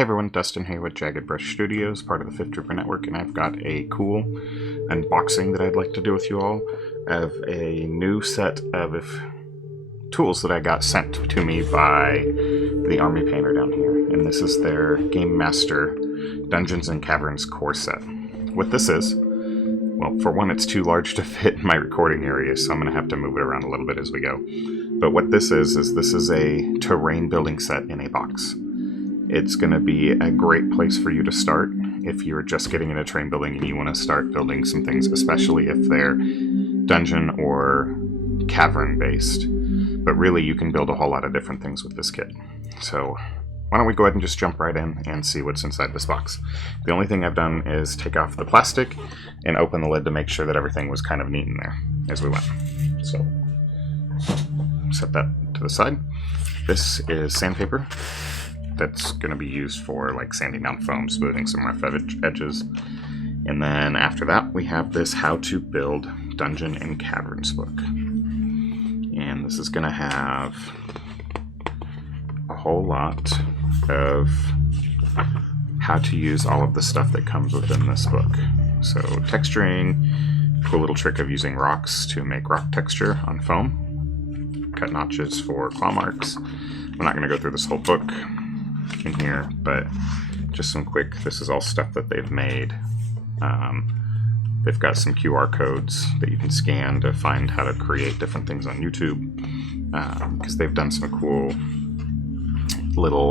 Hey everyone, Dustin here with Jagged Brush Studios, part of the Fifth Trooper Network, and I've got a cool unboxing that I'd like to do with you all of a new set of tools that I got sent to me by the Army Painter down here. And this is their Gamemaster Dungeons and Caverns core set. What this is, well, for one, it's too large to fit in my recording area, so I'm going to have to move it around a little bit as we go. But what this is a terrain building set in a box. It's going to be a great place for you to start if you're just getting into terrain building and you want to start building some things, especially if they're dungeon or cavern based. But really, you can build a whole lot of different things with this kit. So why don't we go ahead and just jump right in and see what's inside this box. The only thing I've done is take off the plastic and open the lid to make sure that everything was kind of neat in there as we went. So set that to the side. This is sandpaper. That's going to be used for like sanding down foam, smoothing some rough edges. And then after that, we have this How to Build Dungeon and Caverns book. And this is going to have a whole lot of how to use all of the stuff that comes within this book. So texturing, cool little trick of using rocks to make rock texture on foam, cut notches for claw marks. I'm not going to go through this whole book in here, but just some quick, this is all stuff that they've made. They've got some QR codes that you can scan to find how to create different things on YouTube, because they've done some cool little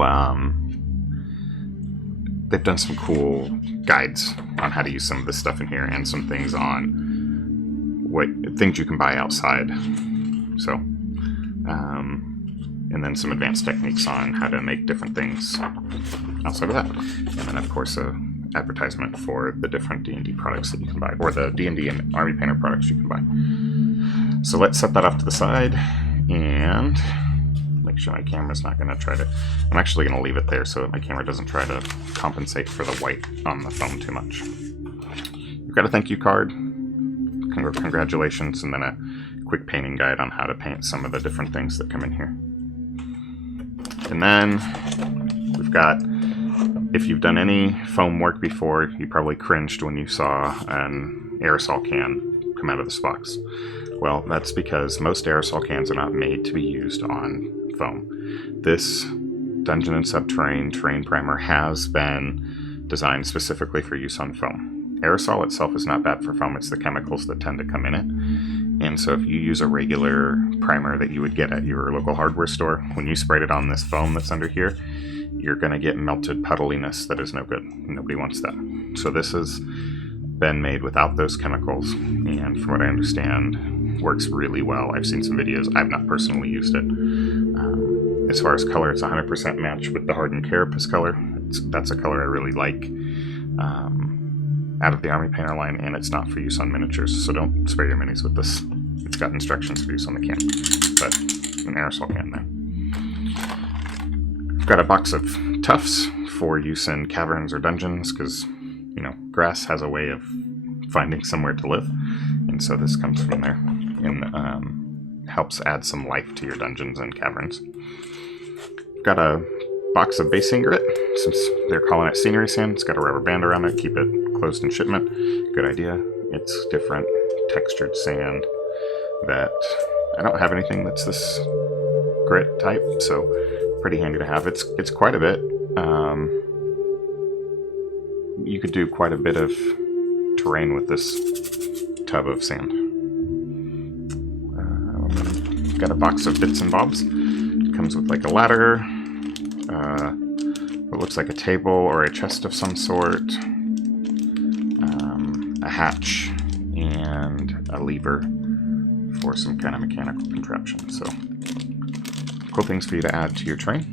they've done some cool guides on how to use some of this stuff in here, and some things on what things you can buy outside. So and then some advanced techniques on how to make different things outside of that. And then, of course, a advertisement for the different D&D products that you can buy, or the D&D and Army Painter products you can buy. So let's set that off to the side and make sure my camera's not going to try to... I'm actually going to leave it there so that my camera doesn't try to compensate for the white on the foam too much. You've got a thank you card, congratulations, and then a quick painting guide on how to paint some of the different things that come in here. And then we've got, if you've done any foam work before, you probably cringed when you saw an aerosol can come out of this box. Well, that's because most aerosol cans are not made to be used on foam. This Dungeon and Subterranean Terrain Primer has been designed specifically for use on foam. Aerosol itself is not bad for foam, it's the chemicals that tend to come in it. And so if you use a regular primer that you would get at your local hardware store, when you sprayed it on this foam that's under here, you're going to get melted puddliness that is no good. Nobody wants that. So this has been made without those chemicals, and from what I understand, works really well. I've seen some videos. I've not personally used it. As far as color, it's 100% match with the Hardened Carapace color. That's a color I really like out of the Army Painter line, and it's not for use on miniatures, so don't spray your minis with this. It's got instructions for use on the can, but an aerosol can there. I've got a box of tufts for use in caverns or dungeons, because, you know, grass has a way of finding somewhere to live, and so this comes from there and helps add some life to your dungeons and caverns. I've got a box of basing grit, since they're calling it scenery sand. It's got a rubber band around it, keep it closed in shipment. Good idea. It's different textured sand that I don't have anything that's this grit type, so pretty handy to have. It's quite a bit. You could do quite a bit of terrain with this tub of sand. Got a box of bits and bobs. It comes with like a ladder, what looks like a table or a chest of some sort, a hatch, and a lever for some kind of mechanical contraption. So, cool things for you to add to your train.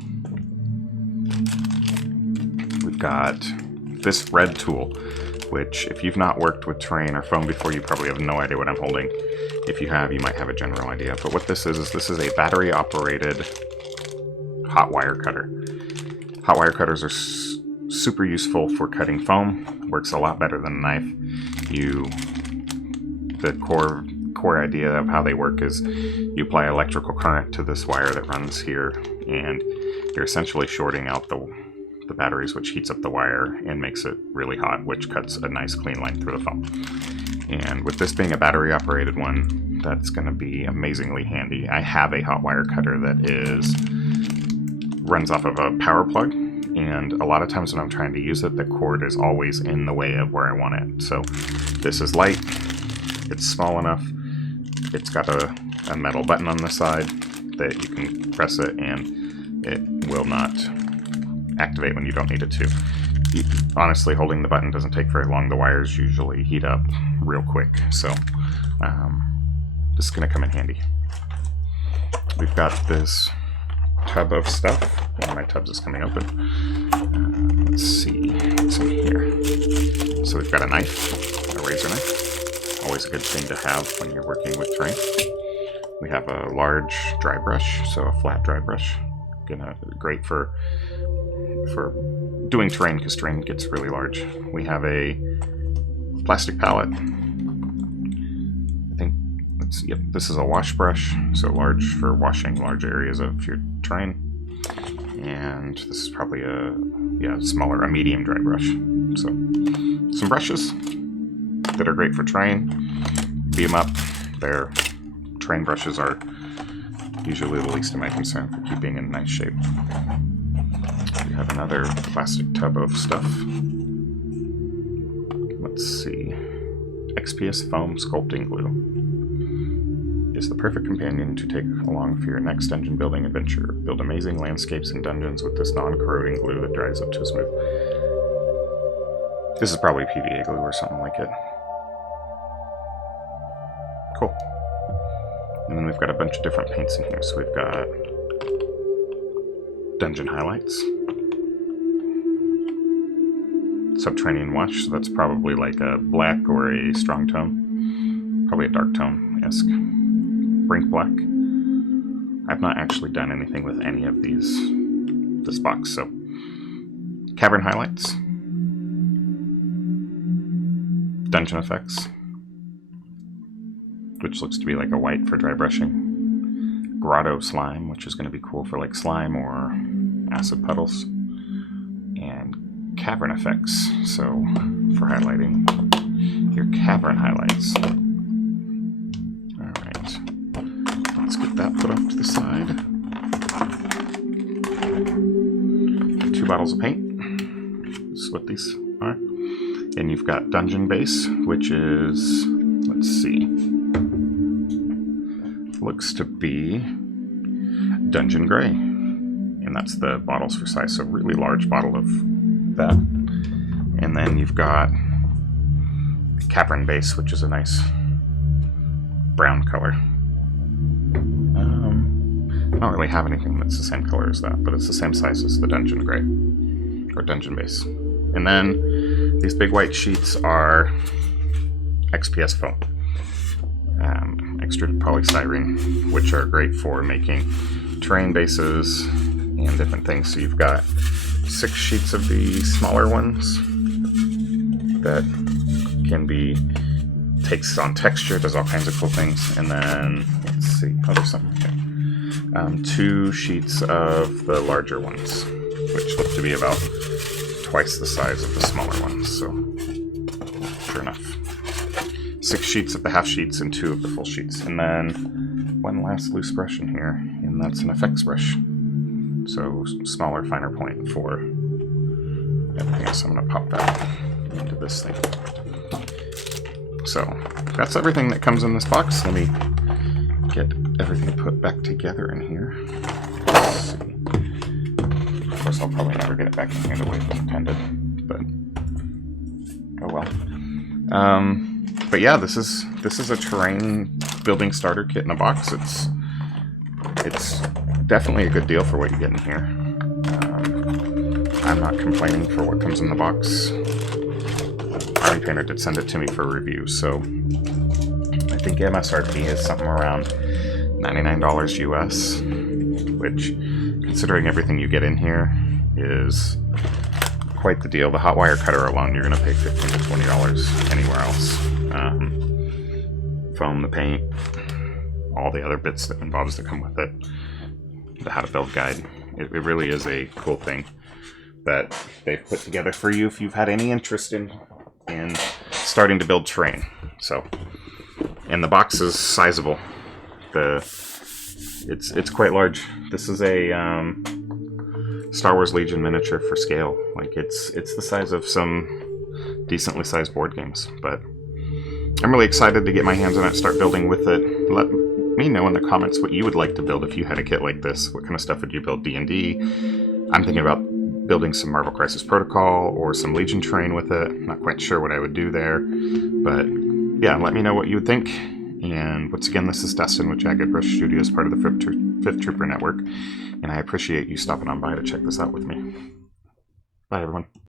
We've got this red tool, which if you've not worked with terrain or foam before, you probably have no idea what I'm holding. If you have, you might have a general idea. But what this is a battery-operated hot wire cutter. Hot wire cutters are super useful for cutting foam. Works a lot better than a knife. The core idea of how they work is you apply electrical current to this wire that runs here, and you're essentially shorting out the the batteries, which heats up the wire and makes it really hot, which cuts a nice clean line through the foam. And with this being a battery operated one, that's going to be amazingly handy. I have a hot wire cutter that runs off of a power plug, and a lot of times when I'm trying to use it, the cord is always in the way of where I want it. So this is light, it's small enough, it's got a metal button on the side that you can press it and it will not activate when you don't need it to. Honestly, holding the button doesn't take very long. The wires usually heat up real quick, so this is going to come in handy. We've got this tub of stuff. One of my tubs is coming open. Let's see what's in here. So we've got a knife, a razor knife. Always a good thing to have when you're working with terrain. We have a large dry brush, so a flat dry brush. Great for doing terrain because terrain gets really large. We have a plastic palette. I think this is a wash brush, so large for washing large areas of your terrain. And this is probably a medium dry brush. So some brushes that are great for terrain. Beat them up. Their terrain brushes are usually the least of my concern for keeping in nice shape. We have another plastic tub of stuff. Let's see. XPS foam sculpting glue is the perfect companion to take along for your next dungeon building adventure. Build amazing landscapes and dungeons with this non-corroding glue that dries up to smooth. This is probably PVA glue or something like it. Cool. And then we've got a bunch of different paints in here. So we've got dungeon highlights, subterranean wash, so that's probably like a black or a strong tone, probably a dark tone-esque. Brink black. I've not actually done anything with any of this box, so cavern highlights, dungeon effects, which looks to be like a white for dry brushing, grotto slime, which is going to be cool for like slime or acid puddles, and cavern effects, so for highlighting your cavern highlights. Alright, let's get that put off to the side. 2 bottles of paint. This is what these are. And you've got dungeon base, which is, let's see, looks to be dungeon gray, and that's the bottles for size, so really large bottle of that. And then you've got cavern base, which is a nice brown color. I don't really have anything that's the same color as that, but it's the same size as the dungeon gray or dungeon base. And then these big white sheets are XPS foam. Extruded polystyrene, which are great for making terrain bases and different things. So you've got 6 sheets of the smaller ones that can be, takes on texture, does all kinds of cool things. And then, let's see, oh, there's something here. 2 sheets of the larger ones, which look to be about twice the size of the smaller ones. So, sure enough. 6 sheets of the half sheets and 2 of the full sheets. And then one last loose brush in here, and that's an effects brush. So smaller, finer point for everything else. I'm going to pop that into this thing. So that's everything that comes in this box. Let me get everything put back together in here. Let's see. Of course, I'll probably never get it back in here the way it was intended, but oh well. But yeah, this is a terrain building starter kit in a box. It's definitely a good deal for what you get in here. I'm not complaining for what comes in the box. Army Painter did send it to me for review, so I think MSRP is something around $99 US, which, considering everything you get in here, is quite the deal. The hot wire cutter alone, you're going to pay $15 to $20 anywhere else. Foam, the paint, all the other bits and bobs that come with it, the how to build guide. It really is a cool thing. that they've put together for you if you've had any interest in starting to build terrain. So, and the box is sizable. It's quite large. This is a Star Wars Legion miniature for scale. Like it's the size of some decently sized board games. But I'm really excited to get my hands on it, start building with it. Let me know in the comments what you would like to build if you had a kit like this. What kind of stuff would you build? D&D? I'm thinking about building some Marvel Crisis Protocol or some Legion terrain with it. I'm not quite sure what I would do there. But yeah, let me know what you would think. And once again, this is Dustin with Jagged Brush Studios, part of the Fifth Trooper Network. And I appreciate you stopping on by to check this out with me. Bye, everyone.